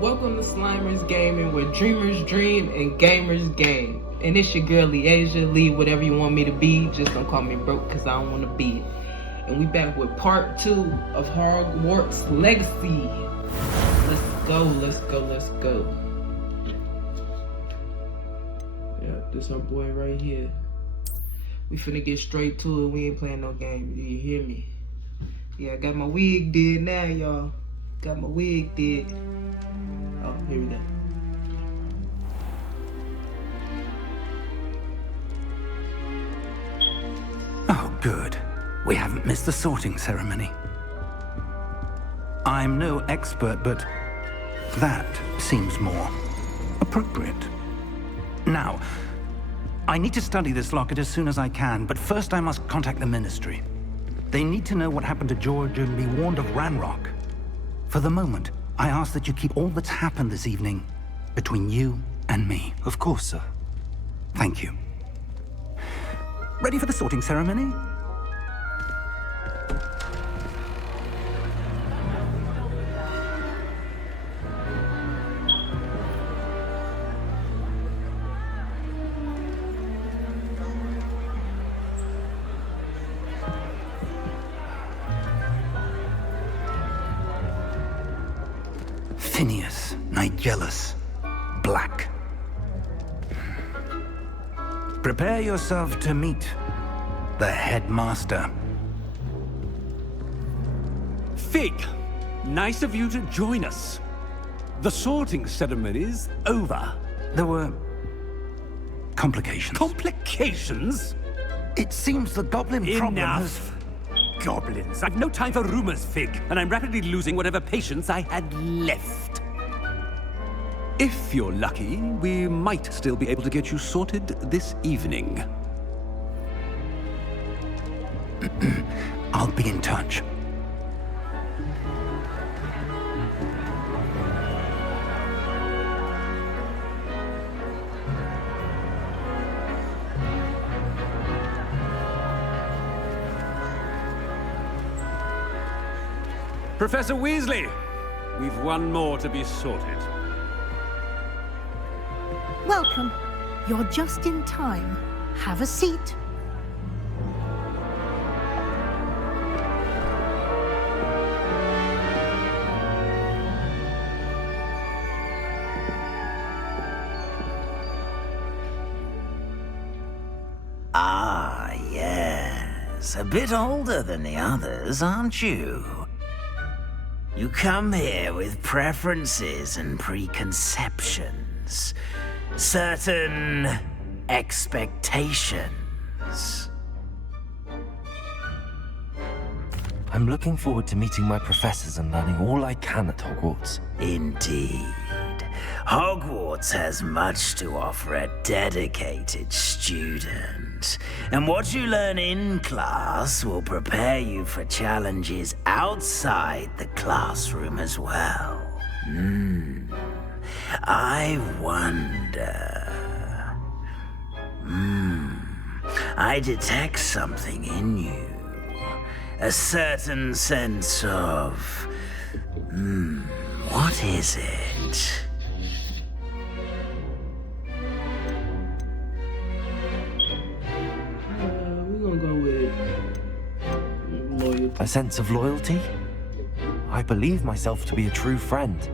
Welcome to Slimers Gaming, where dreamers dream and gamers game. And it's your girl Leasia, Lee, whatever you want me to be. Just don't call me broke, cause I don't want to be it. And we back with part 2 of Hogwarts Legacy. Let's go, let's go, let's go. Yeah, this our boy right here. We finna get straight to it. We ain't playing no game. Do you hear me? Yeah, I got my wig did now, y'all. Got my wig did. Oh, here we go. Oh, good. We haven't missed the sorting ceremony. I'm no expert, but that seems more appropriate. Now, I need to study this locket as soon as I can, but first I must contact the Ministry. They need to know what happened to George and be warned of Ranrock. For the moment, I ask that you keep all that's happened this evening between you and me. Of course, sir. Thank you. Ready for the sorting ceremony? Phineas, Nigellus, Black. Prepare yourself to meet the headmaster. Fig, nice of you to join us. The sorting ceremony's over. There were complications. Complications? It seems the goblin problem has... Enough. Goblins. I've no time for rumors, Fig, and I'm rapidly losing whatever patience I had left. If you're lucky, we might still be able to get you sorted this evening. I'll be in touch. Professor Weasley, we've one more to be sorted. Welcome. You're just in time. Have a seat. Ah, yes. A bit older than the others, aren't you? You come here with preferences and preconceptions. Certain expectations. I'm looking forward to meeting my professors and learning all I can at Hogwarts. Indeed. Hogwarts has much to offer a dedicated student. And what you learn in class will prepare you for challenges outside the classroom as well. I wonder... I detect something in you. A certain sense of... what is it? We're gonna go with loyalty. A sense of loyalty? I believe myself to be a true friend.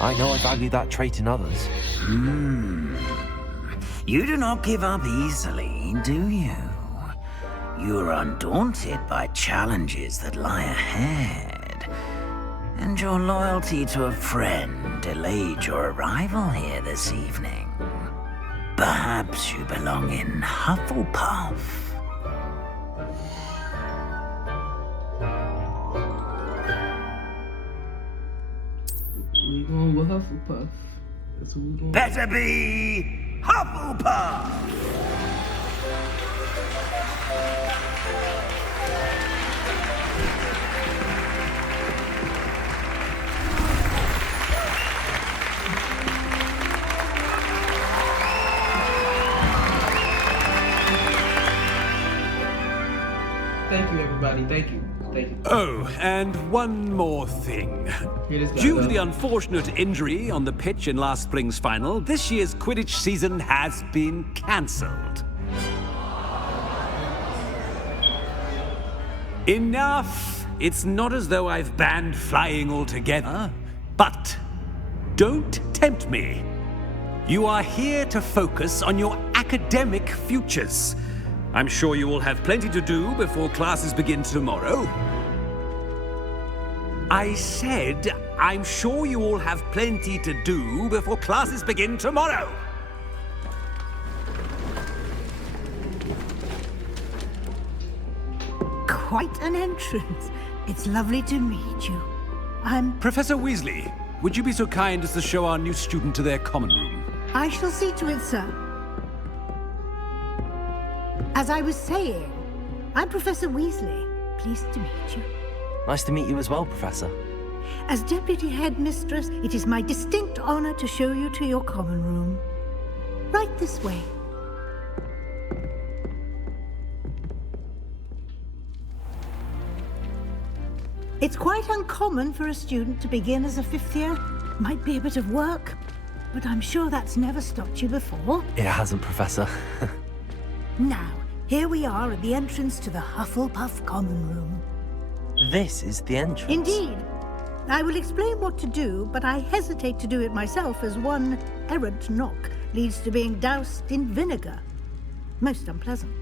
I know I value that trait in others. You do not give up easily, do you? You are undaunted by challenges that lie ahead. And your loyalty to a friend delayed your arrival here this evening. Perhaps you belong in HUFFLEPUFF. We going with Hufflepuff. That's what we going. Better be HUFFLEPUFF! Thank you, everybody. Thank you. Thank you. Oh, and one more thing. Here this guy Due to goes. the unfortunate injury on the pitch in last spring's final, this year's Quidditch season has been cancelled. Enough! It's not as though I've banned flying altogether, but don't tempt me. You are here to focus on your academic futures. I'm sure you will have plenty to do before classes begin tomorrow. I said, I'm sure you all have plenty to do before classes begin tomorrow. Quite an entrance. It's lovely to meet you. I'm... Professor Weasley, would you be so kind as to show our new student to their common room? I shall see to it, sir. As I was saying, I'm Professor Weasley. Pleased to meet you. Nice to meet you as well, Professor. As Deputy Headmistress, it is my distinct honor to show you to your common room. Right this way. It's quite uncommon for a student to begin as a fifth year. Might be a bit of work, but I'm sure that's never stopped you before. It hasn't, Professor. Now, here we are at the entrance to the Hufflepuff common room. This is the entrance. Indeed. I will explain what to do, but I hesitate to do it myself as one errant knock leads to being doused in vinegar. Most unpleasant.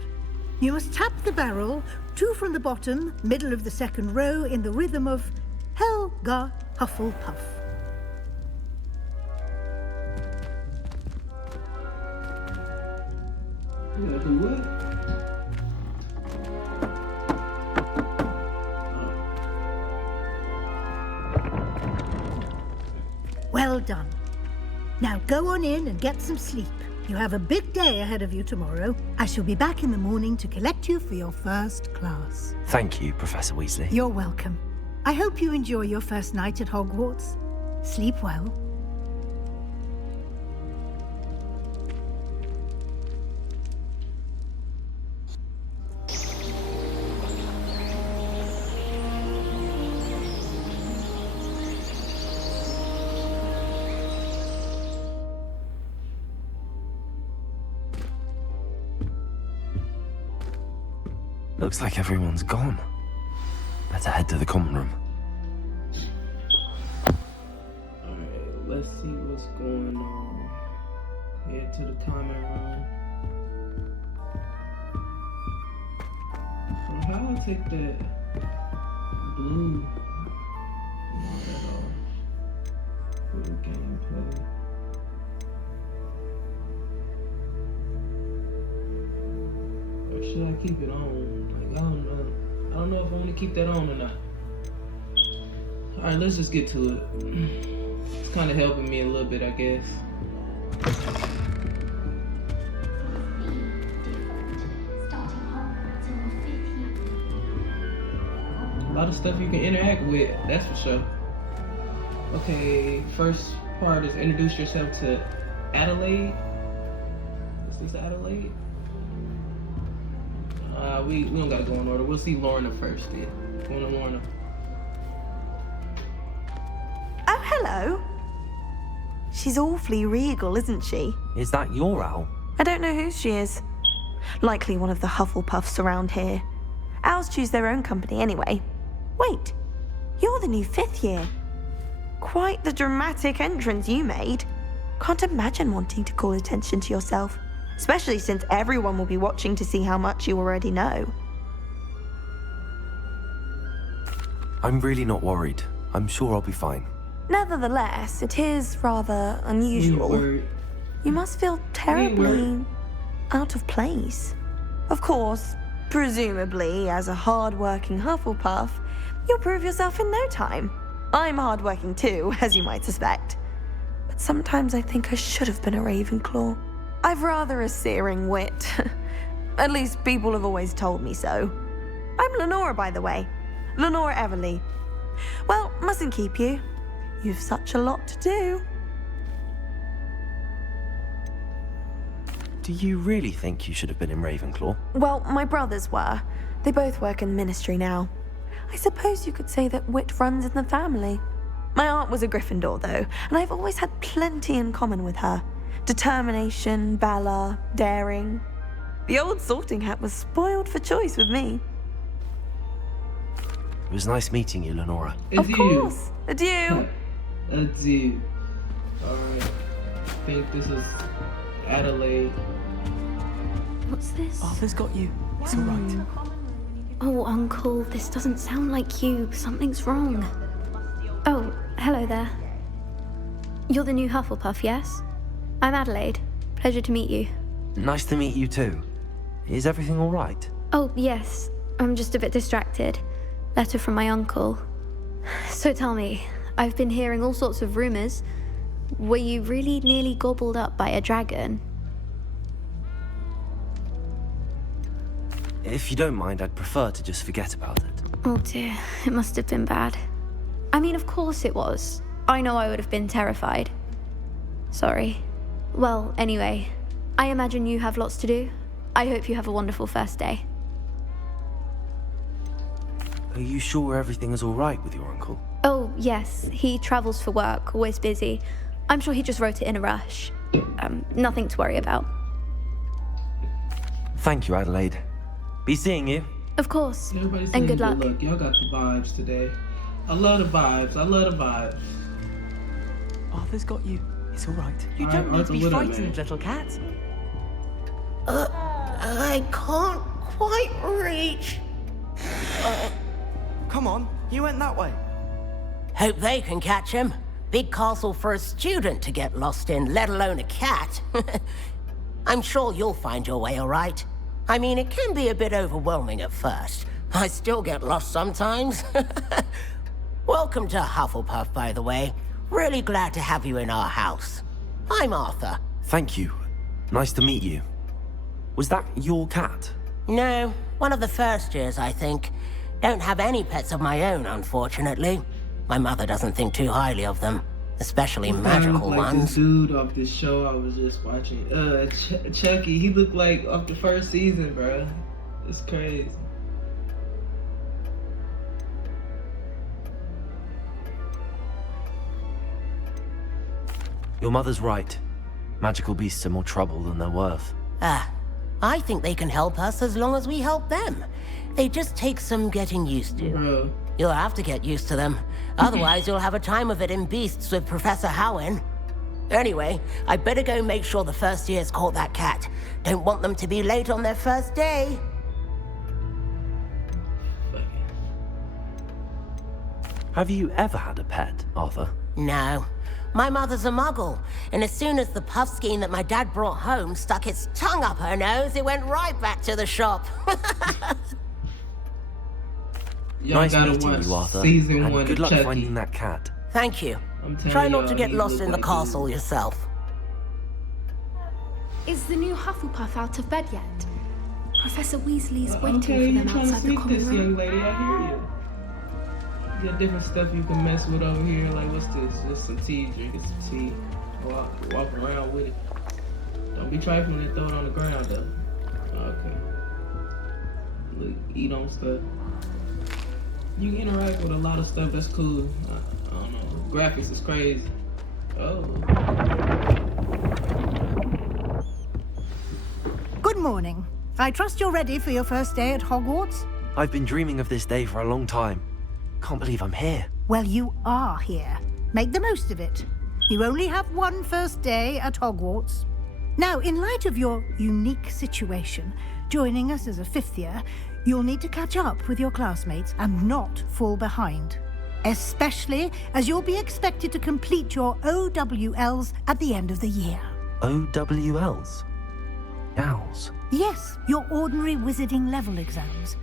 You must tap the barrel, 2 from the bottom, middle of the second row, in the rhythm of Helga Hufflepuff. Yeah, do what? Well done. Now go on in and get some sleep. You have a big day ahead of you tomorrow. I shall be back in the morning to collect you for your first class. Thank you, Professor Weasley. You're welcome. I hope you enjoy your first night at Hogwarts. Sleep well. Looks like everyone's gone. Better head to the common room. Alright, let's see what's going on. Head to the common room. So how I take that blue that off for the gameplay? Or should I keep it on? Like, I don't know. I don't know if I want to keep that on or not. Alright, let's just get to it. It's kind of helping me a little bit, I guess. A lot of stuff you can interact with, that's for sure. Okay, first part is introduce yourself to Adelaide. Is this Adelaide? We don't gotta go in order. We'll see Lorna first then. Go to Lorna. Oh, hello. She's awfully regal, isn't she? Is that your owl? I don't know who she is. Likely one of the Hufflepuffs around here. Owls choose their own company anyway. Wait, you're the new 5th year. Quite the dramatic entrance you made. Can't imagine wanting to call attention to yourself. Especially since everyone will be watching to see how much you already know. I'm really not worried. I'm sure I'll be fine. Nevertheless, it is rather unusual. You must feel terribly out of place. Of course, presumably, as a hard-working Hufflepuff, you'll prove yourself in no time. I'm hard-working too, as you might suspect. But sometimes I think I should have been a Ravenclaw. I've rather a searing wit. At least people have always told me so. I'm Lenora, by the way. Lenora Everly. Well, mustn't keep you. You've such a lot to do. Do you really think you should have been in Ravenclaw? Well, my brothers were. They both work in the ministry now. I suppose you could say that wit runs in the family. My aunt was a Gryffindor, though, and I've always had plenty in common with her. Determination, valor, daring. The old sorting hat was spoiled for choice with me. It was nice meeting you, Lenora. Of course. Adieu. Adieu. Alright. I think this is Adelaide. What's this? Arthur's got you. It's all right. Oh, Uncle, this doesn't sound like you. Something's wrong. Oh, hello there. You're the new Hufflepuff, yes? I'm Adelaide. Pleasure to meet you. Nice to meet you too. Is everything all right? Oh, yes. I'm just a bit distracted. Letter from my uncle. So tell me, I've been hearing all sorts of rumors. Were you really nearly gobbled up by a dragon? If you don't mind, I'd prefer to just forget about it. Oh dear, it must have been bad. I mean, of course it was. I know I would have been terrified. Sorry. Well, anyway, I imagine you have lots to do. I hope you have a wonderful first day. Are you sure everything is all right with your uncle? Oh, yes. He travels for work, always busy. I'm sure he just wrote it in a rush. Nothing to worry about. Thank you, Adelaide. Be seeing you. Of course. Everybody's And good saying luck. Y'all got the vibes today. I love the vibes. I love the vibes. Arthur's got you. It's all right. You don't need to be frightened, little cat. I can't quite reach. Come on, you went that way. Hope they can catch him. Big castle for a student to get lost in, let alone a cat. I'm sure you'll find your way all right. I mean, it can be a bit overwhelming at first. I still get lost sometimes. Welcome to Hufflepuff, by the way. Really glad to have you in our house. I'm Arthur. Thank you. Nice to meet you. Was that your cat? No, one of the first years, I think. Don't have any pets of my own, unfortunately. My mother doesn't think too highly of them, especially magical like ones. This dude off this show I was just watching, Chucky. He looked like off the first season, bro. It's crazy. Your mother's right. Magical beasts are more trouble than they're worth. I think they can help us as long as we help them. They just take some getting used to. Bro. You'll have to get used to them. Otherwise, you'll have a time of it in Beasts with Professor Howin. Anyway, I better go make sure the first years caught that cat. Don't want them to be late on their first day. Have you ever had a pet, Arthur? No. My mother's a muggle, and as soon as the puff skein that my dad brought home stuck its tongue up her nose, it went right back to the shop. Nice meeting you, Arthur. Season and 1 good of luck Chucky. finding that cat. Thank you. I'm telling Try not y'all, to get he lost look in the like castle yourself. Is the new Hufflepuff out of bed yet? Professor Weasley's I'm waiting telling for you, them trying to outside the sneak common this room. young lady. I hear you. You got different stuff you can mess with over here. Like, what's this? Just some tea. Drinking some tea. Walk around with it. Don't be trifling and throw it on the ground, though. Okay. Look, eat on stuff. You can interact with a lot of stuff. That's cool. I don't know. Graphics is crazy. Oh. Good morning. I trust you're ready for your first day at Hogwarts? I've been dreaming of this day for a long time. Can't believe I'm here. Well, you are here. Make the most of it. You only have one first day at Hogwarts. Now, in light of your unique situation, joining us as a fifth year, you'll need to catch up with your classmates and not fall behind. Especially as you'll be expected to complete your OWLs at the end of the year. OWLs? Owls? Yes, your ordinary wizarding level exams.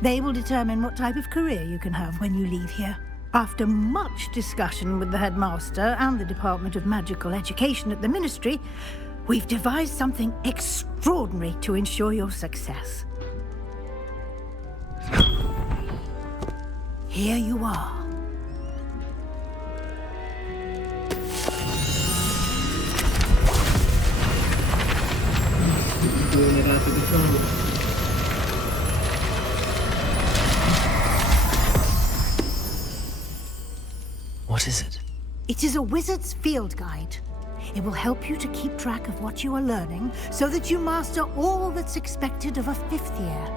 They will determine what type of career you can have when you leave here. After much discussion with the headmaster and the Department of Magical Education at the Ministry, we've devised something extraordinary to ensure your success. Here you are. Doing it after the control. is it? It is a wizard's field guide. It will help you to keep track of what you are learning so that you master all that's expected of a 5th year.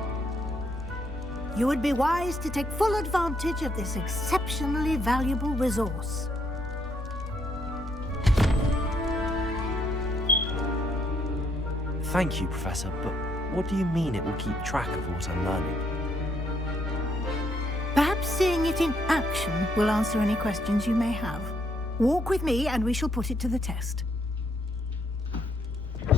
You would be wise to take full advantage of this exceptionally valuable resource. Thank you, Professor, but what do you mean it will keep track of what I'm learning? Perhaps seeing it in action will answer any questions you may have. Walk with me and we shall put it to the test. I'm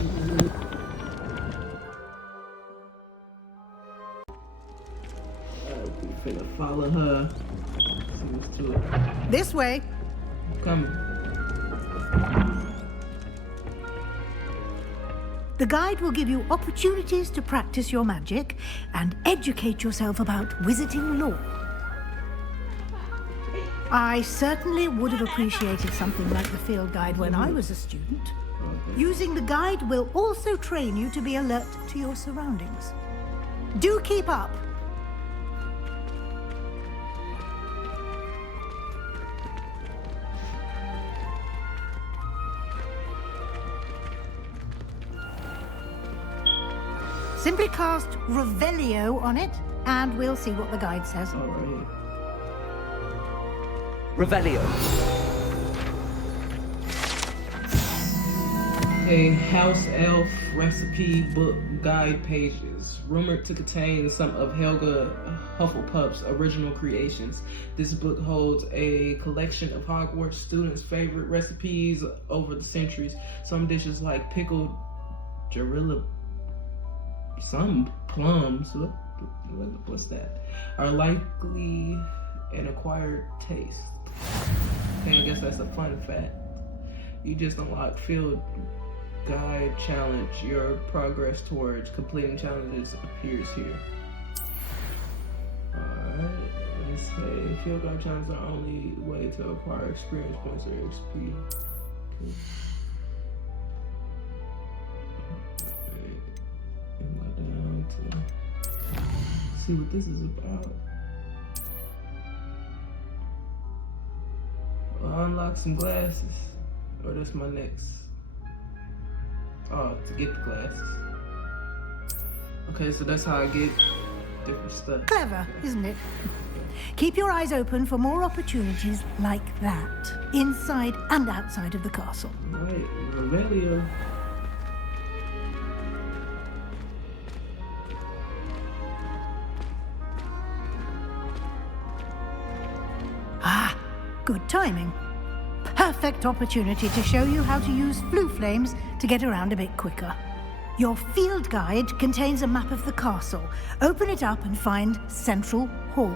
finna follow her. See what's to it. This way. I'm coming. The guide will give you opportunities to practice your magic and educate yourself about wizarding lore. I certainly would have appreciated something like the field guide when I was a student. Using the guide will also train you to be alert to your surroundings. Do keep up. Simply cast Revelio on it, and we'll see what the guide says. All right. Revelio. A house elf recipe book guide pages, rumored to contain some of Helga HUFFLEPUFF's original creations. This book holds a collection of Hogwarts students' favorite recipes over the centuries. Some dishes like pickled Jarilla, some plums, what's that, are likely an acquired taste. Okay, I guess that's a fun fact. You just unlock field guide challenge. Your progress towards completing challenges appears here. Alright, let's say field guide challenges are the only way to acquire experience points or XP. Okay. Down to see what this is about. I'll unlock some glasses. Or that's my next. Oh, to get the glasses. Okay, so that's how I get different stuff. Clever, isn't it? Keep your eyes open for more opportunities like that, inside and outside of the castle. Right, Revelio. Ah, good timing. Perfect opportunity to show you how to use flue flames to get around a bit quicker. Your field guide contains a map of the castle. Open it up and find Central Hall.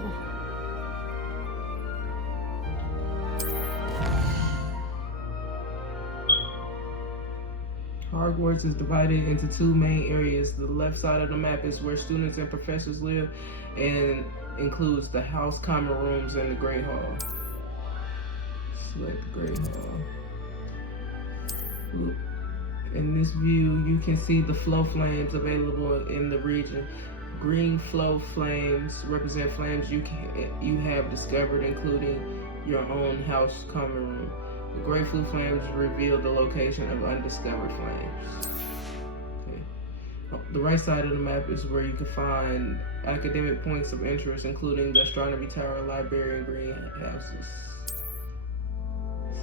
Hogwarts is divided into two main areas. The left side of the map is where students and professors live and includes the house common rooms and the Great Hall. Select the Great Hall. In this view, you can see the flow flames available in the region. Green flow flames represent flames you have discovered, including your own house common room. The gray flue flames reveal the location of undiscovered flames. Okay. The right side of the map is where you can find academic points of interest, including the astronomy tower, library, and greenhouses.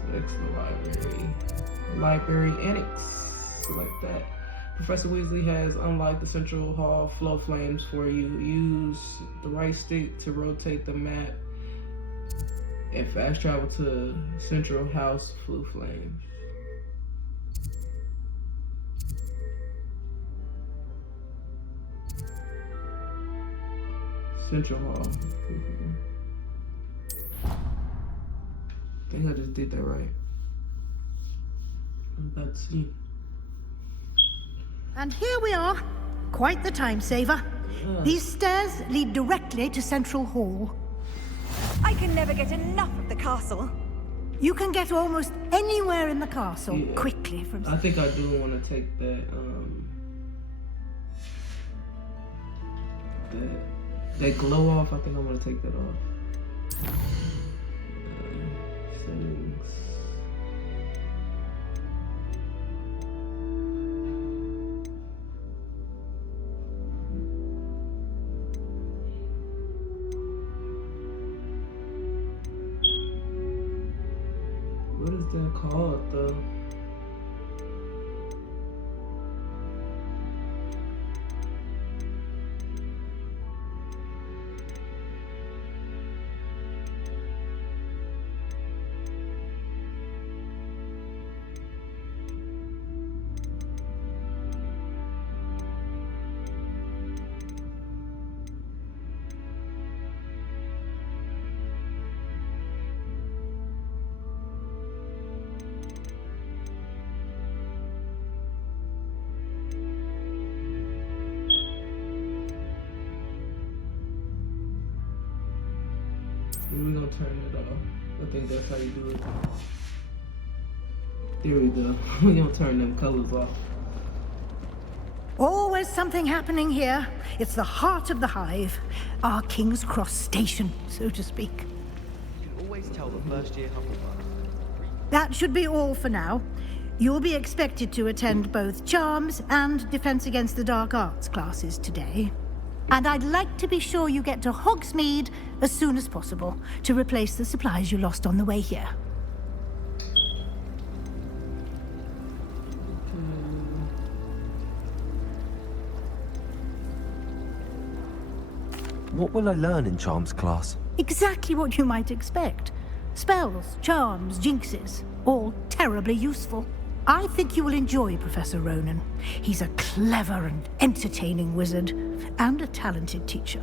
Select the library. Library annex. Select that. Professor Weasley has unlocked the Central Hall flow flames for you. Use the right stick to rotate the map and fast travel to Central House flue flames. Central Hall. I think I just did that right. I'm about to see. And here we are. Quite the time saver. These stairs lead directly to Central Hall. I can never get enough of the castle. You can get almost anywhere in the castle quickly from... I think I do want to take that, that glow off. I think I'm going to take that off. Settings. What is that called though? We're gonna turn it off. I think that's how you do it. There we go. We're gonna turn them colors off. Always something happening here. It's the heart of the hive. Our King's Cross station, so to speak. You can always tell the first year HUFFLEPUFF. That should be all for now. You'll be expected to attend both Charms and Defense Against the Dark Arts classes today. And I'd like to be sure you get to Hogsmeade as soon as possible to replace the supplies you lost on the way here. What will I learn in Charms class? Exactly what you might expect. Spells, charms, jinxes, all terribly useful. I think you will enjoy Professor Ronan. He's a clever and entertaining wizard, and a talented teacher.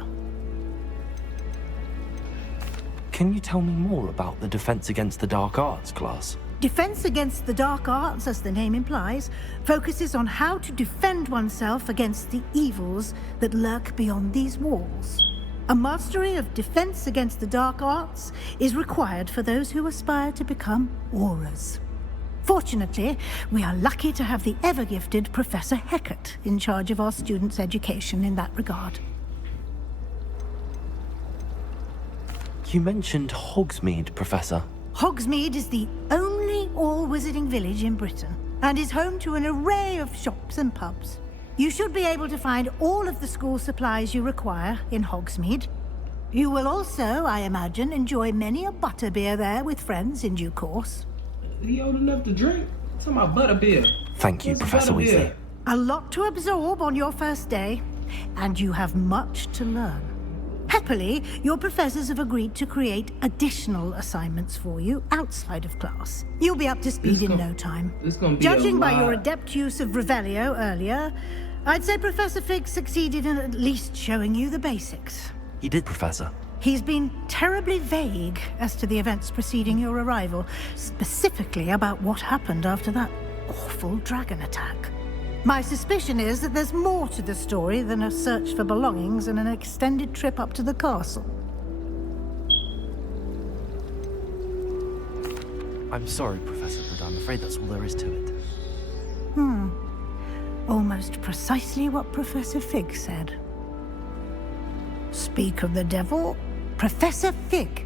Can you tell me more about the Defense Against the Dark Arts class? Defense Against the Dark Arts, as the name implies, focuses on how to defend oneself against the evils that lurk beyond these walls. A mastery of Defense Against the Dark Arts is required for those who aspire to become Aurors. Fortunately, we are lucky to have the ever-gifted Professor Hecat in charge of our students' education in that regard. You mentioned Hogsmeade, Professor. Hogsmeade is the only all-wizarding village in Britain, and is home to an array of shops and pubs. You should be able to find all of the school supplies you require in Hogsmeade. You will also, I imagine, enjoy many a butterbeer there with friends in due course. He old enough to drink? Talking about butterbeer. Thank you, What's Professor butterbeer? Weasley. A lot to absorb on your first day, and you have much to learn. Happily, your professors have agreed to create additional assignments for you outside of class. You'll be up to speed in no time. It's gonna be Judging a by your lot. adept use of Revelio earlier, I'd say Professor Fig succeeded in at least showing you the basics. He did, Professor. He's been terribly vague as to the events preceding your arrival, specifically about what happened after that awful dragon attack. My suspicion is that there's more to the story than a search for belongings and an extended trip up to the castle. I'm sorry, Professor, but I'm afraid that's all there is to it. Almost precisely what Professor Fig said. Speak of the devil, Professor Fig.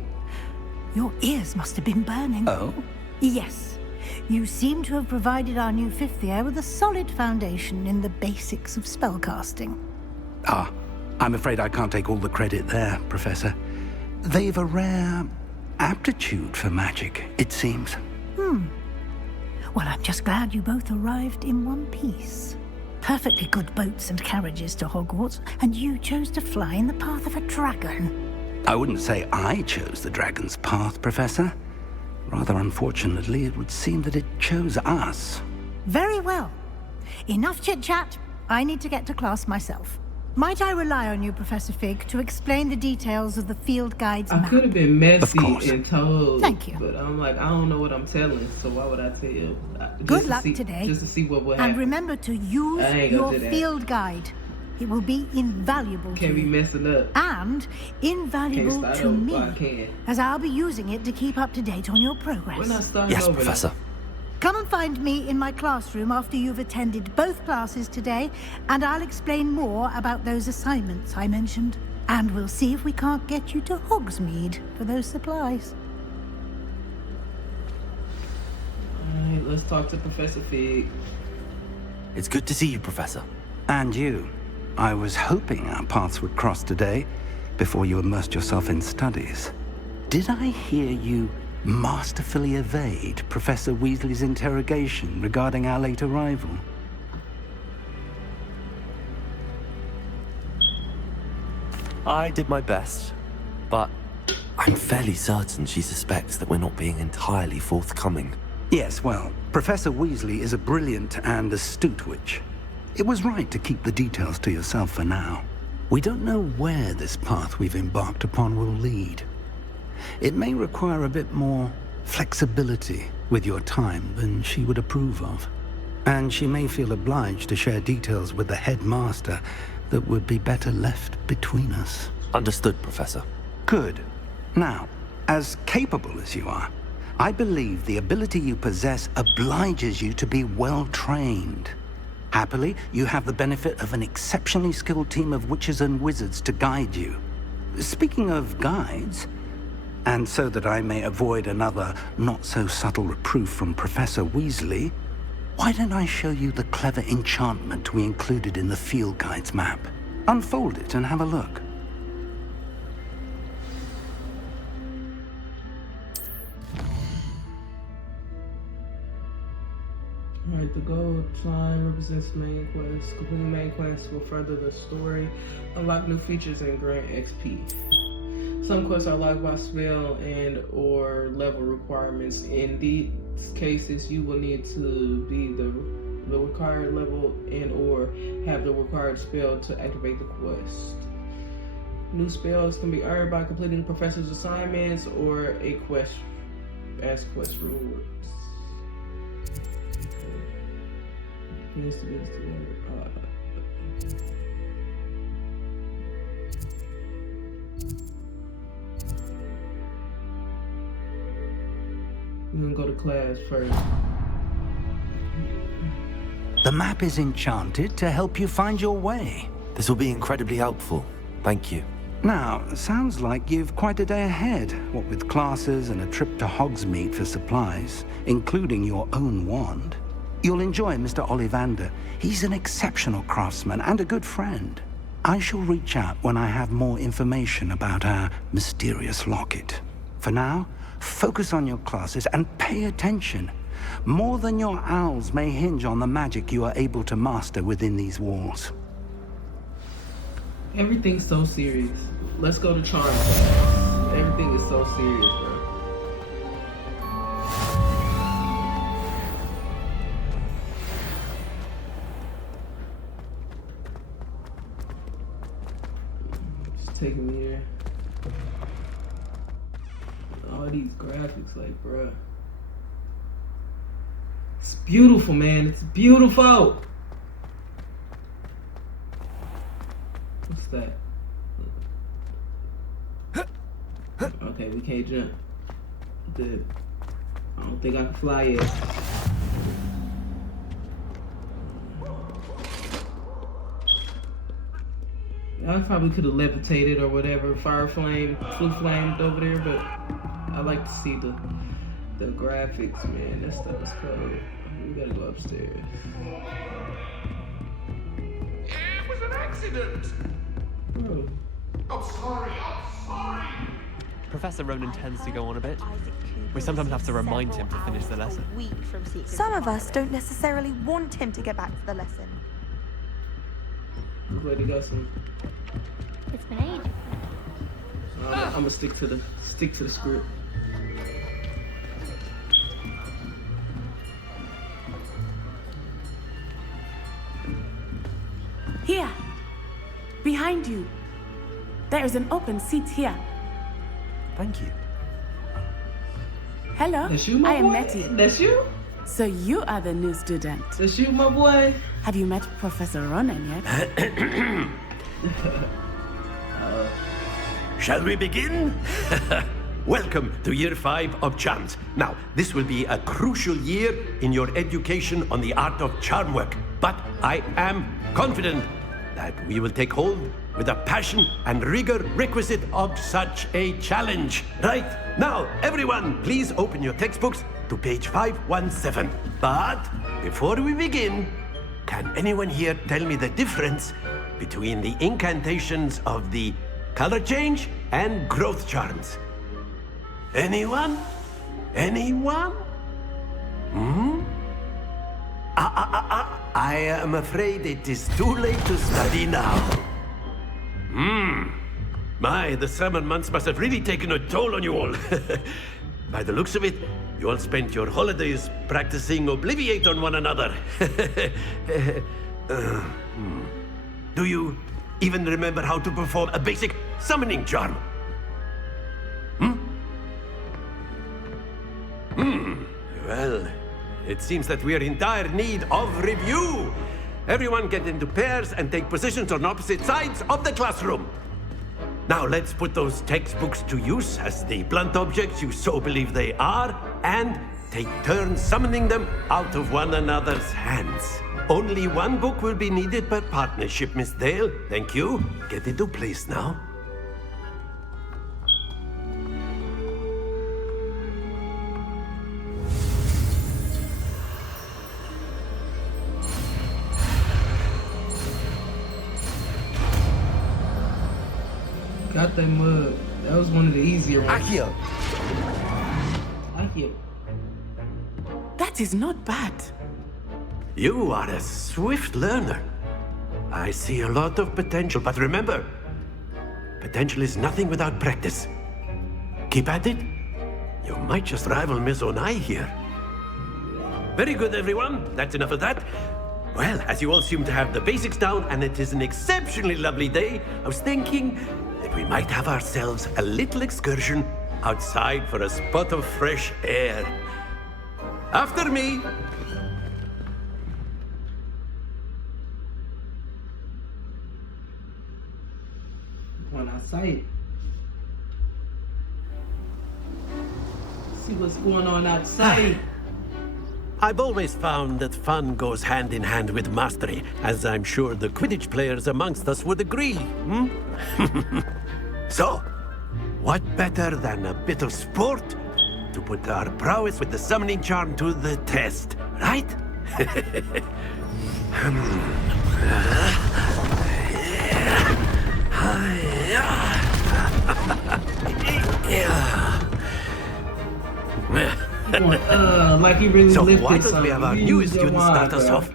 Your ears must have been burning. Oh? Yes. You seem to have provided our new fifth year with a solid foundation in the basics of spellcasting. Ah, I'm afraid I can't take all the credit there, Professor. They've a rare aptitude for magic, it seems. Well, I'm just glad you both arrived in one piece. Perfectly good boats and carriages to Hogwarts, and you chose to fly in the path of a dragon. I wouldn't say I chose the dragon's path, Professor. Rather unfortunately, it would seem that it chose us. Very well. Enough chit-chat. I need to get to class myself. Might I rely on you, Professor Fig, to explain the details of the field guide's I map? could have been messy course. and told. Thank you. But I'm like, I don't know what I'm telling, so why would I tell you? Good luck today. Just to see what will And happen. remember to use I ain't gonna your do that. field guide. It will be invaluable Can't to be you. messing up. And invaluable start to over, me, but I can. as I'll be using it to keep up to date on your We're progress. not starting Yes, over. Professor. Come and find me in my classroom after you've attended both classes today, and I'll explain more about those assignments I mentioned. And we'll see if we can't get you to Hogsmeade for those supplies. let's talk to Professor Fig. It's good to see you, Professor. And you. I was hoping our paths would cross today, before you immersed yourself in studies. Did I hear you masterfully evade Professor Weasley's interrogation regarding our late arrival? I did my best, but I'm fairly certain she suspects that we're not being entirely forthcoming. Yes, well, Professor Weasley is a brilliant and astute witch. It was right to keep the details to yourself for now. We don't know where this path we've embarked upon will lead. It may require a bit more flexibility with your time than she would approve of. And she may feel obliged to share details with the headmaster that would be better left between us. Understood, Professor. Good. Now, as capable as you are, I believe the ability you possess obliges you to be well trained. Happily, you have the benefit of an exceptionally skilled team of witches and wizards to guide you. Speaking of guides, and so that I may avoid another not-so-subtle reproof from Professor Weasley, why don't I show you the clever enchantment we included in the field guide's map? Unfold it and have a look. Alright, the gold sign represents main quest. Completing main quest will further the story, unlock new features, and grant XP. Some quests are locked by spell and or level requirements. In these cases, you will need to be the required level and or have the required spell to activate the quest. New spells can be earned by completing professor's assignments or a quest as quest rewards. Needs to be we're gonna go to class first. The map is enchanted to help you find your way. This will be incredibly helpful. Thank you. Now, sounds like you've quite a day ahead, what with classes and a trip to Hogsmeade for supplies, including your own wand. You'll enjoy Mr. Ollivander. He's an exceptional craftsman and a good friend. I shall reach out when I have more information about our mysterious locket. For now, focus on your classes and pay attention. More than your owls may hinge on the magic you are able to master within these walls. Everything's so serious. Let's go to charm class. Everything is so serious, bro. Taking me there. All these graphics, like, bruh. It's beautiful, man. It's beautiful. What's that? Okay, we can't jump. Good. I don't think I can fly yet. I probably could have levitated or whatever, fire flame, flew flamed over there, but I like to see the graphics, man. That stuff is cool. We gotta go upstairs. It was an accident. Bro. I'm sorry. Professor Ronan tends to go on a bit. We sometimes have to remind him to finish the lesson. Some of us don't necessarily want him to get back to the lesson. Looks like they got some. It's been ages. I'm gonna stick to the script. Here, behind you. There is an open seat here. Thank you. Hello, That's you, my I am boy? Nettie. That's you? So you are the new student. That's you, my boy. Have you met Professor Ronan yet? Shall we begin? Welcome to Year 5 of Charms. Now, this will be a crucial year in your education on the art of charm work, but I am confident that we will take hold with the passion and rigor requisite of such a challenge. Right, now, everyone, please open your textbooks to page 517. But before we begin, can anyone here tell me the difference between the incantations of the color change and growth charms? Anyone? Anyone? I am afraid it is too late to study now. My, the summer months must have really taken a toll on you all. By the looks of it, you all spent your holidays practicing Obliviate on one another. Do you even remember how to perform a basic summoning charm? Well, it seems that we are in dire need of review. Everyone get into pairs and take positions on opposite sides of the classroom. Now let's put those textbooks to use as the blunt objects you so believe they are, and take turns summoning them out of one another's hands. Only one book will be needed per partnership, Miss Dale. Thank you. Get into place now. Got that mug. That was one of the easier ones. Accio. Accio. That is not bad. You are a swift learner. I see a lot of potential, but remember, potential is nothing without practice. Keep at it. You might just rival Miss Onai here. Very good, everyone. That's enough of that. Well, as you all seem to have the basics down, and it is an exceptionally lovely day, I was thinking that we might have ourselves a little excursion outside for a spot of fresh air. After me. Going outside. See what's going on outside. I've always found that fun goes hand in hand with mastery, as I'm sure the Quidditch players amongst us would agree. So, what better than a bit of sport to put our prowess with the summoning charm to the test, right? Like he really so lifted why don't something. we have our You newest use your student mind, start us bro. off?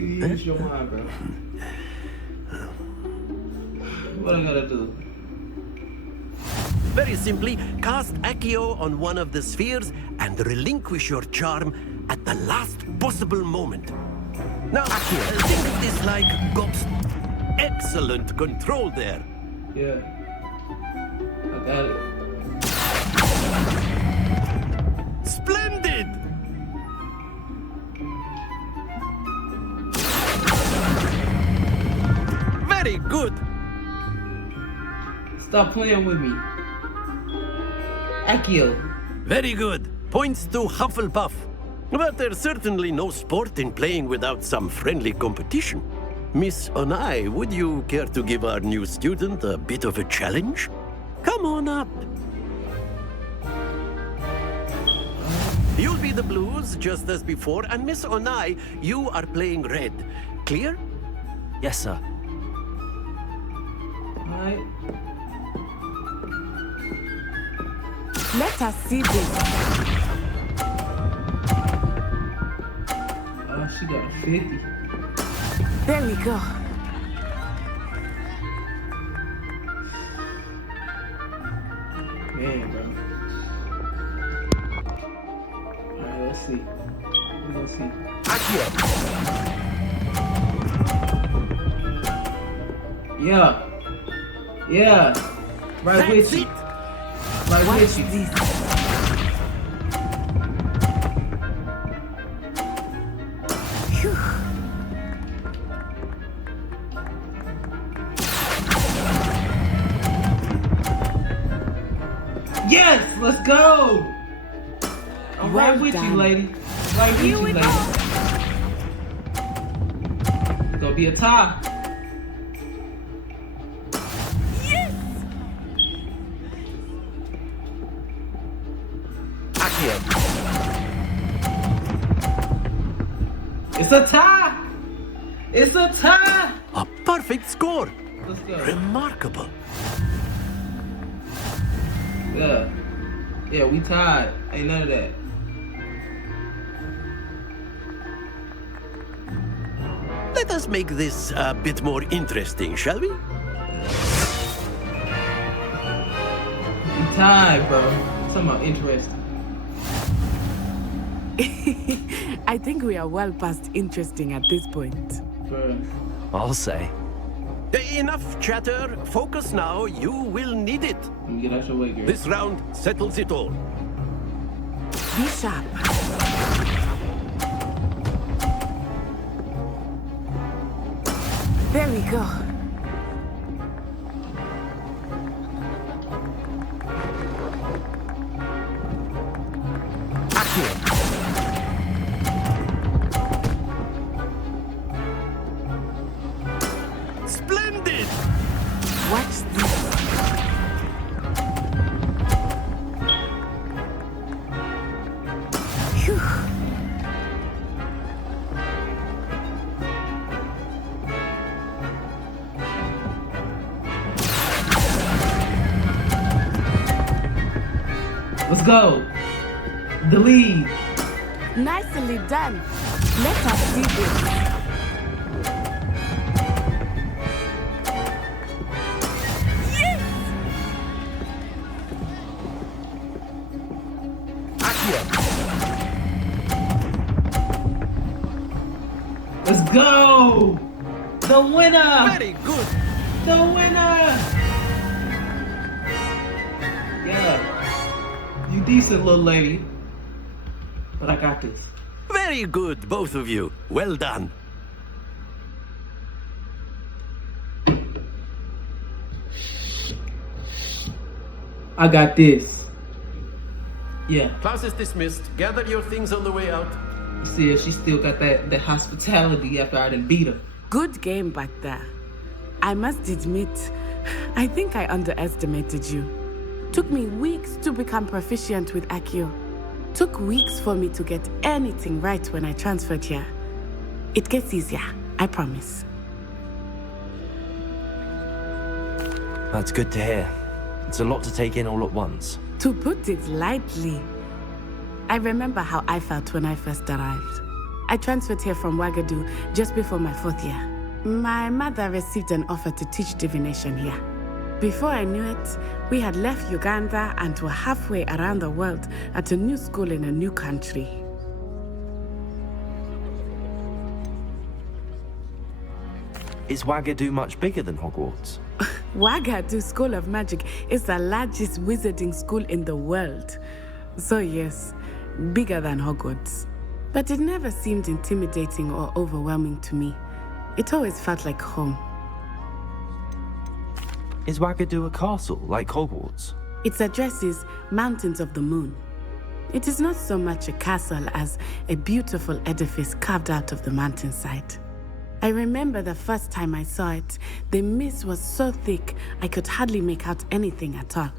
You use your mind, bro. What I gotta do? Very simply, cast Accio on one of the spheres and relinquish your charm at the last possible moment. Now, think of this like Gob's excellent control there. Yeah. I got it. Splendid! Very good. Stop playing with me. Accio. Very good. Points to HUFFLEPUFF. But there's certainly no sport in playing without some friendly competition. Miss Onai, would you care to give our new student a bit of a challenge? Come on up. You'll be the blues, just as before, and Miss Onai, you are playing red. Clear? Yes, sir. Alright. Let us see this. Oh, she got a 50. There we go. Man, bro. Alright, let's see. Let's see. Yeah. Yeah. Right with you. Right with you. Yes, let's go. I'm Well right with done. you, lady. Right with you, lady. It's gonna be a tie. It's a tie. It's a tie. A perfect score. Let's go. Remarkable. Yeah. Yeah, we tied. Ain't none of that. Let us make this a bit more interesting, shall we? We tied, bro. Something interesting. I think we are well past interesting at this point. Bro. I'll say. Enough chatter. Focus now. You will need it. Let me get out your way, girl. This round settles it all. Be sharp. There we go. Splendid! Watch this. Phew. Let's go. The lead. Nicely done. Let us see this. Yes! Let's go. The winner. Very good. The winner. Yeah. You decent, little lady. But I got this. Very good, both of you. Well done. I got this. Yeah. Class is dismissed. Gather your things on the way out. See if she still got that hospitality after I done beat her. Good game back there. I must admit, I think I underestimated you. Took me weeks to become proficient with Accio. Took weeks for me to get anything right when I transferred here. It gets easier, I promise. That's good to hear. It's a lot to take in all at once. To put it lightly, I remember how I felt when I first arrived. I transferred here from Ouagadougou just before my 4th year. My mother received an offer to teach divination here. Before I knew it, we had left Uganda and were halfway around the world at a new school in a new country. Is Ouagadougou much bigger than Hogwarts? Ouagadougou School of Magic is the largest wizarding school in the world. So yes, bigger than Hogwarts. But it never seemed intimidating or overwhelming to me. It always felt like home. Is Ouagadougou a castle, like Hogwarts? Its address is Mountains of the Moon. It is not so much a castle as a beautiful edifice carved out of the mountainside. I remember the first time I saw it, the mist was so thick I could hardly make out anything at all.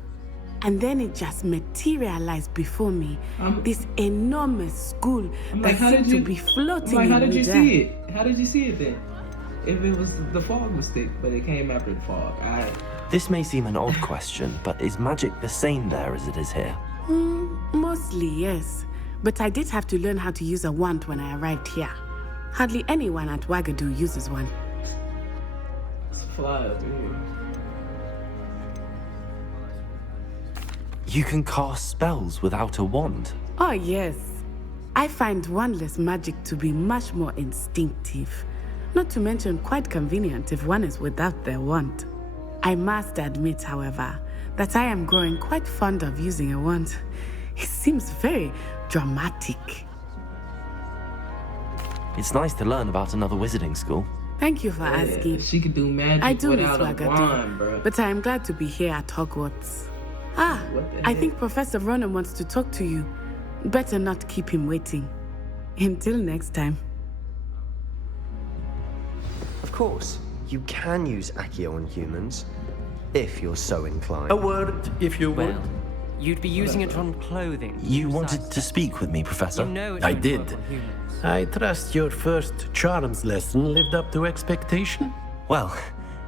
And then it just materialized before me, this enormous school that seemed to be floating in midair. How did you see it? How did you see it then? If it was the fog mistake, but it came after the fog. This may seem an odd question, but is magic the same there as it is here? Mostly, yes. But I did have to learn how to use a wand when I arrived here. Hardly anyone at Ouagadougou uses one. It's fly over here. You can cast spells without a wand? Oh, yes. I find wandless magic to be much more instinctive. Not to mention quite convenient if one is without their wand. I must admit, however, that I am growing quite fond of using a wand. It seems very dramatic. It's nice to learn about another wizarding school. Thank you for asking. She could do magic I do miss without a wand, bro. Ouagadougou, but I am glad to be here at Hogwarts. I think Professor Ronan wants to talk to you. Better not keep him waiting. Until next time. Of course, you can use Accio on humans, if you're so inclined. A word, if you would. Well, You'd be using it on clothing. You wanted to speak with me, Professor? You know it I won't did. work on humans. I trust your first charms lesson lived up to expectation? Well,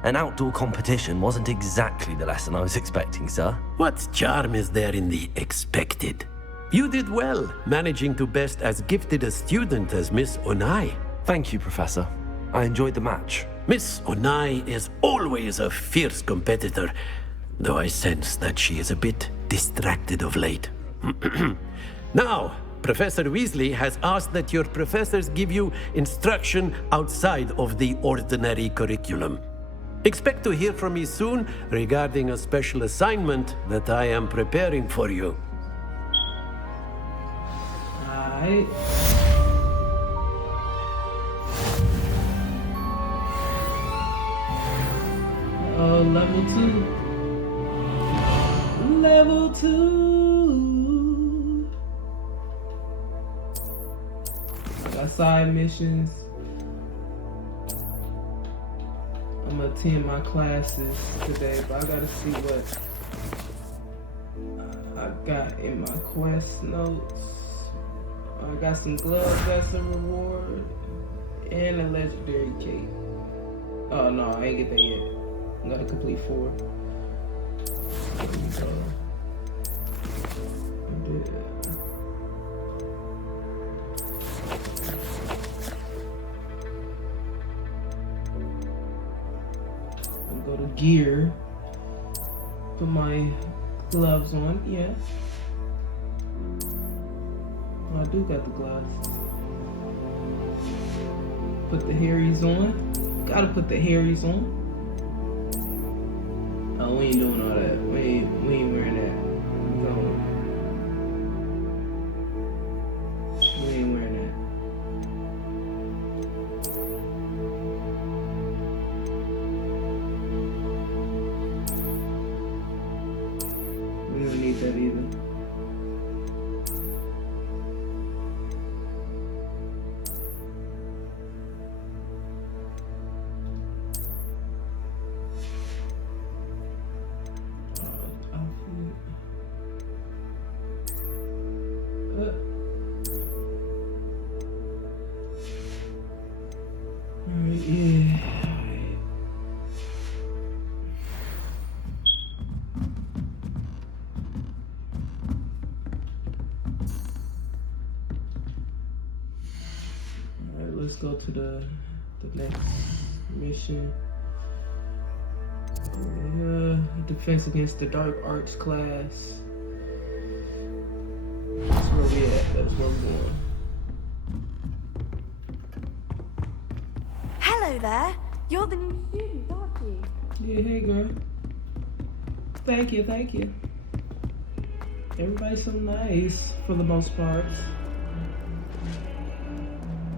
an outdoor competition wasn't exactly the lesson I was expecting, sir. What charm is there in the expected? You did well, managing to best as gifted a student as Miss Onai. Thank you, Professor. I enjoyed the match. Miss Onai is always a fierce competitor, though I sense that she is a bit distracted of late. Now, Professor Weasley has asked that your professors give you instruction outside of the ordinary curriculum. Expect to hear from me soon regarding a special assignment that I am preparing for you. Alright. Oh, level 2. Level 2. I got side missions. I'm gonna attend my classes today, but I gotta see what I got in my quest notes. I got some gloves that's a reward and a legendary cape. Oh no, I ain't get that yet. I gotta complete 4. There we go. Go to gear. Put my gloves on. Yeah. Oh, I do got the gloves. Put the Harrys on. Gotta put the Harrys on. Oh, we ain't doing all that. We ain't wearing that. No. We ain't wearing that. We don't need that either. Let's go to the next mission. Defense against the Dark Arts class. That's where we at. That's where we're going. Hello there. You're the new student, aren't you? Yeah, hey girl. Thank you, thank you. Everybody's so nice for the most part.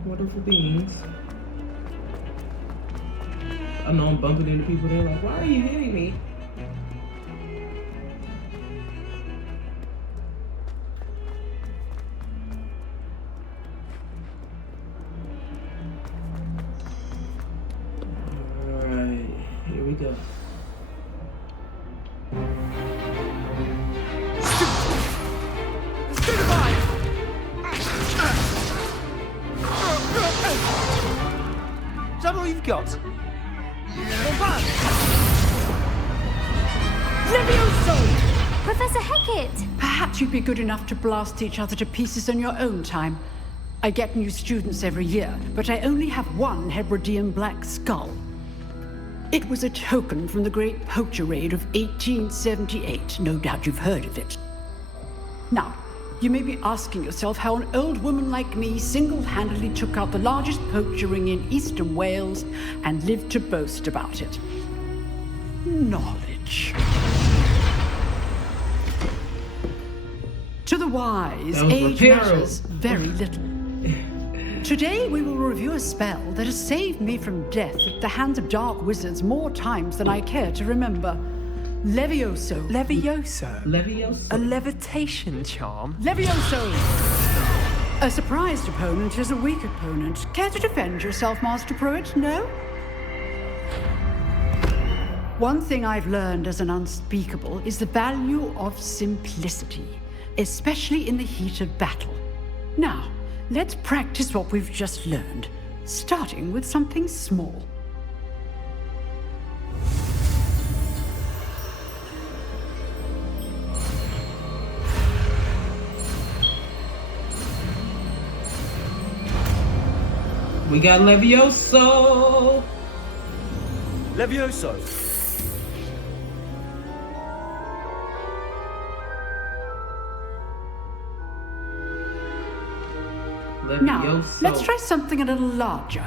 Wonderful beings. I know I'm bumping into people, they're like, why are you hitting me? Alright, here we go. Is that all you've got? Levioso! Professor Hecat! Perhaps you'd be good enough to blast each other to pieces on your own time. I get new students every year, but I only have one Hebridean black skull. It was a token from the Great Poacher Raid of 1878. No doubt you've heard of it. Now, you may be asking yourself how an old woman like me single-handedly took out the largest poacher ring in eastern Wales and lived to boast about it. Knowledge. To the wise, age matters very little. Today we will review a spell that has saved me from death at the hands of dark wizards more times than I care to remember. Levioso. Levioso? Levioso? A levitation charm? Levioso! A surprised opponent is a weak opponent. Care to defend yourself, Master Pruitt? No? One thing I've learned as an unspeakable is the value of simplicity, especially in the heat of battle. Now, let's practice what we've just learned, starting with something small. We got Levioso. Levioso. Now, let's try something a little larger.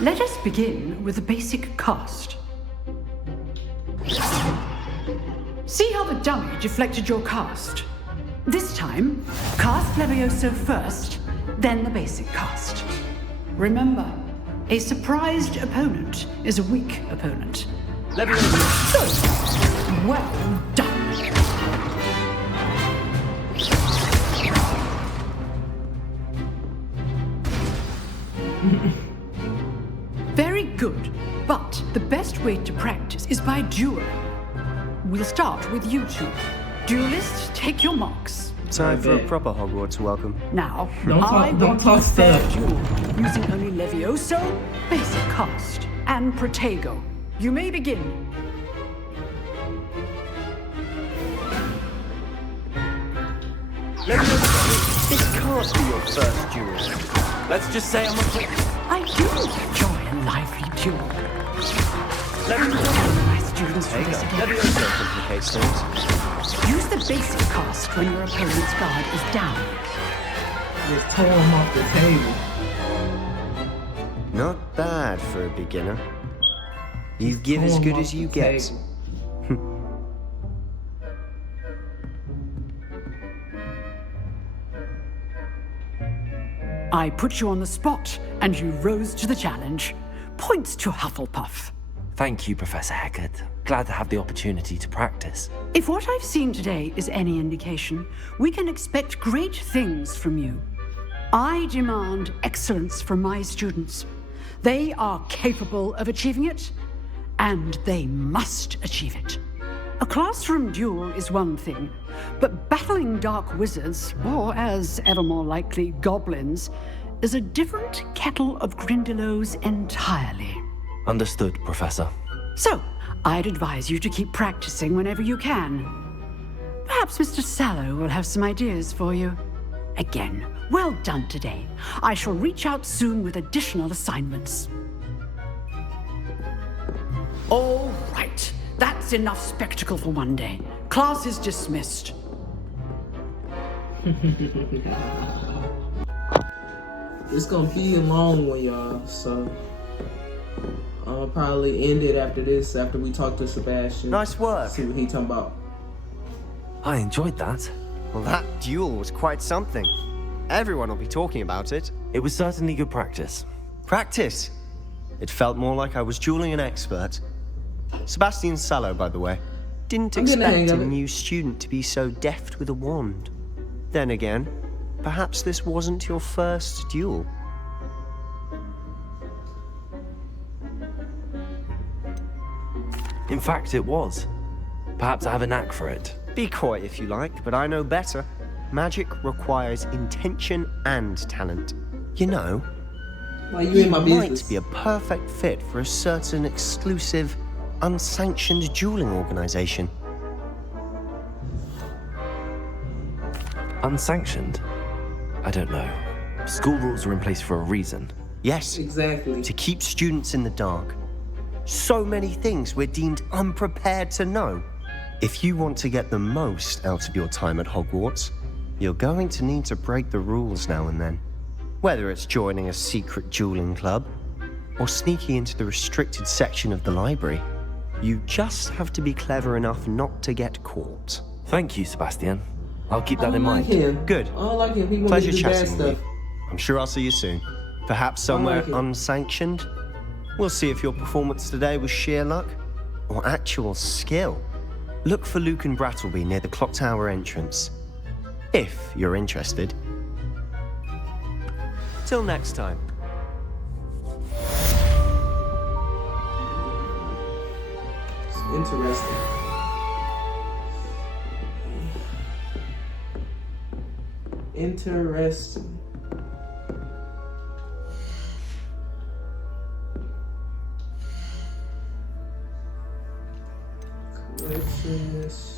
Let us begin with the basic cast. See how the dummy deflected your cast? This time, cast Levioso first, then the basic cast. Remember, a surprised opponent is a weak opponent. Levioso. Good. Well done. Very good, but the best way to practice is by dueling. We'll start with you two. Duelists, take your marks. Time for a proper Hogwarts welcome. Now, I want a fair duel, using only Levioso, basic cast, and Protego. You may begin. Levioso, this can't be your first duel. Let's just say I'm a... I do enjoy a lively duel. Tell my students for this again. Levioso complicates things. Use the basic cast when your opponent's guard is down. Just tore him off the table. Not bad for a beginner. You give as good as you get. I put you on the spot, and you rose to the challenge. Points to Hufflepuff. Thank you, Professor Heckard. Glad to have the opportunity to practice. If what I've seen today is any indication, we can expect great things from you. I demand excellence from my students. They are capable of achieving it, and they must achieve it. A classroom duel is one thing, but battling dark wizards, or as ever more likely, goblins, is a different kettle of Grindylows entirely. Understood, Professor. So, I'd advise you to keep practicing whenever you can. Perhaps Mr. Sallow will have some ideas for you. Again, well done today. I shall reach out soon with additional assignments. All right. That's enough spectacle for one day. Class is dismissed. It's gonna be a long one, y'all, so I'll probably end it after this, after we talk to Sebastian. Nice work. See what he talking about. I enjoyed that. Well, that duel was quite something. Everyone will be talking about it. It was certainly good practice. Practice? It felt more like I was dueling an expert. Sebastian Sallow, by the way. Didn't expect a new student to be so deft with a wand. Then again, perhaps this wasn't your first duel. In fact, it was. Perhaps I have a knack for it. Be coy if you like, but I know better. Magic requires intention and talent. You know, you might be a perfect fit for a certain exclusive, unsanctioned dueling organization. Unsanctioned? I don't know. School rules are in place for a reason. Yes. Exactly. To keep students in the dark. So many things we're deemed unprepared to know. If you want to get the most out of your time at Hogwarts, you're going to need to break the rules now and then. Whether it's joining a secret dueling club, or sneaking into the restricted section of the library, you just have to be clever enough not to get caught. Thank you, Sebastian. I'll keep that in mind. Good. I don't like him. He Pleasure do bad chatting with stuff. you. I'm sure I'll see you soon. Perhaps somewhere unsanctioned? We'll see if your performance today was sheer luck or actual skill. Look for Luke and Brattleby near the clock tower entrance, if you're interested. Till next time. It's interesting. Interesting. Collections.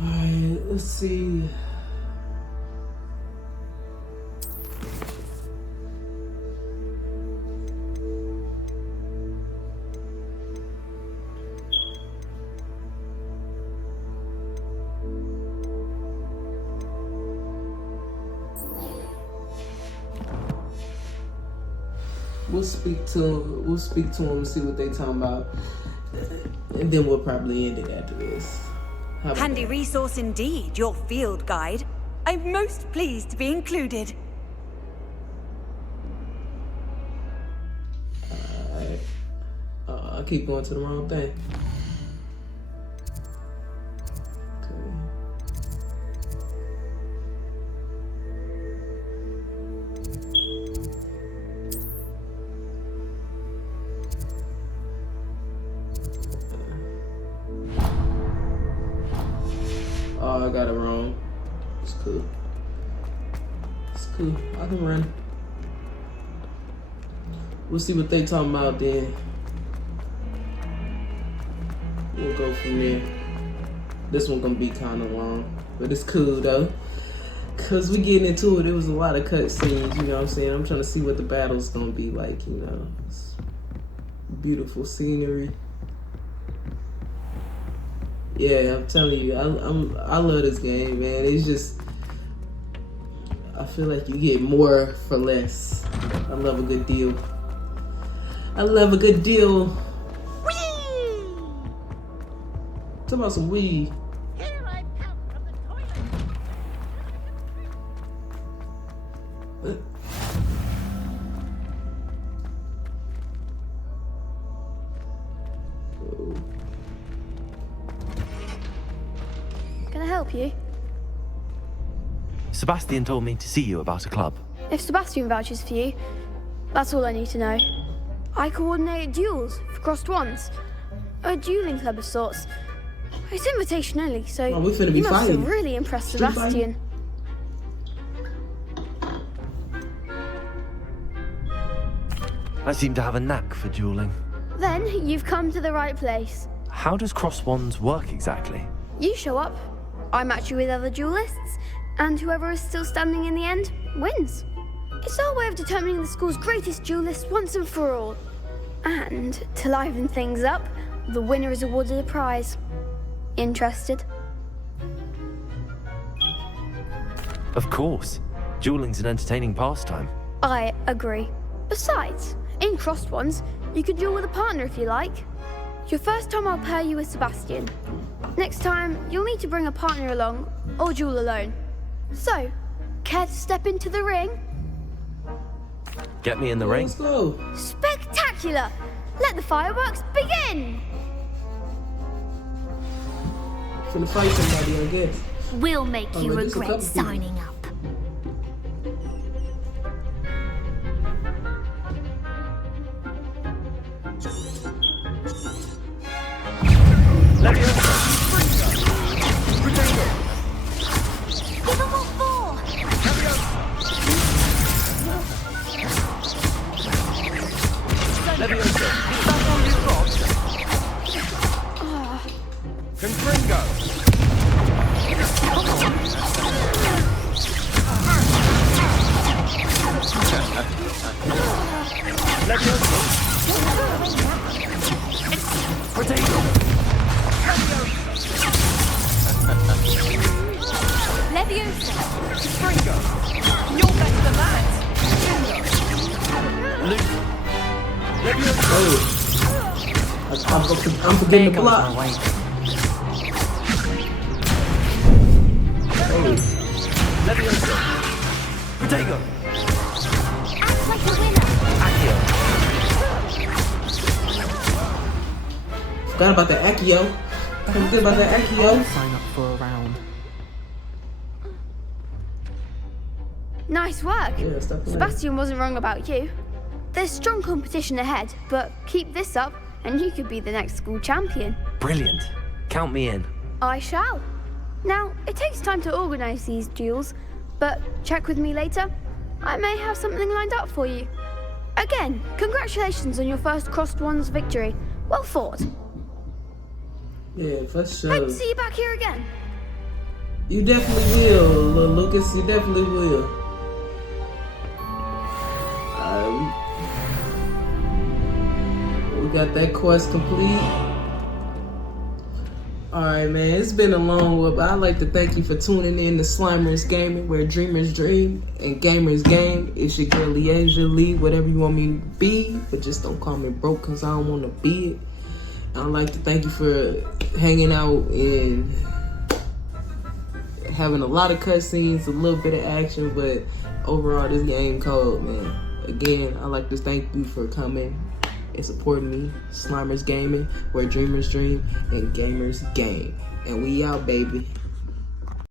Alright, let's see. We'll speak to them and see what they talking about, and then we'll probably end it after this. Handy resource indeed, your field guide. I'm most pleased to be included. Alright. I keep going to the wrong thing. Oh, I got it wrong. It's cool. It's cool. I can run. We'll see what they talking about then. We'll go from there. This one gonna be kind of long, but it's cool though. Cause we getting into it. It was a lot of cutscenes. You know what I'm saying? I'm trying to see what the battle's gonna be like. You know, it's beautiful scenery. Yeah, I'm telling you, I love this game, man. It's just, I feel like you get more for less. I love a good deal. I love a good deal. Whee! Talk about some weed. Here I come from the toilet. Can I help you? Sebastian told me to see you about a club. If Sebastian vouches for you, that's all I need to know. I coordinate duels for crossed wands. A dueling club of sorts. It's invitation only, so you must have really impressed Sebastian. I seem to have a knack for dueling. Then you've come to the right place. How does cross wands work exactly? You show up, I match you with other duelists, and whoever is still standing in the end wins. It's our way of determining the school's greatest duelist once and for all. And to liven things up, the winner is awarded a prize. Interested? Of course. Dueling's an entertaining pastime. I agree. Besides, in crossed ones, you can duel with a partner if you like. Your first time I'll pair you with Sebastian. Next time, you'll need to bring a partner along, or duel alone. So, care to step into the ring? Get me in the ring. Let's go. Spectacular! Let the fireworks begin! Finna fight somebody, I guess. We'll make you regret signing up. Potato! Leviosa! Springo! You're better than that! Luke! Leviosa! Oh. I'm forgetting the block. Leviosa! Potato! Act like a winner! Accio! Forgot about the Accio. Forget about the Accio. Sign up for a round. Nice work. Yeah, stop playing. Sebastian wasn't wrong about you. There's strong competition ahead, but keep this up and you could be the next school champion. Brilliant. Count me in. I shall. Now, it takes time to organise these duels, but check with me later. I may have something lined up for you. Again, congratulations on your first Crossed Ones victory. Well fought. Yeah, for sure. Hope to see you back here again. You definitely will, little Lucas. You definitely will. We got that quest complete. Alright, man. It's been a long one, but I'd like to thank you for tuning in to Slimers Gaming, where dreamers dream and gamers game. It's your girl, Asia Lee, whatever you want me to be, but just don't call me broke, because I don't want to be it. I'd like to thank you for hanging out and having a lot of cutscenes, a little bit of action, but overall, this game cold, man. Again, I'd like to thank you for coming and supporting me. Slimers Gaming, where dreamers dream and gamers game. And we out, baby.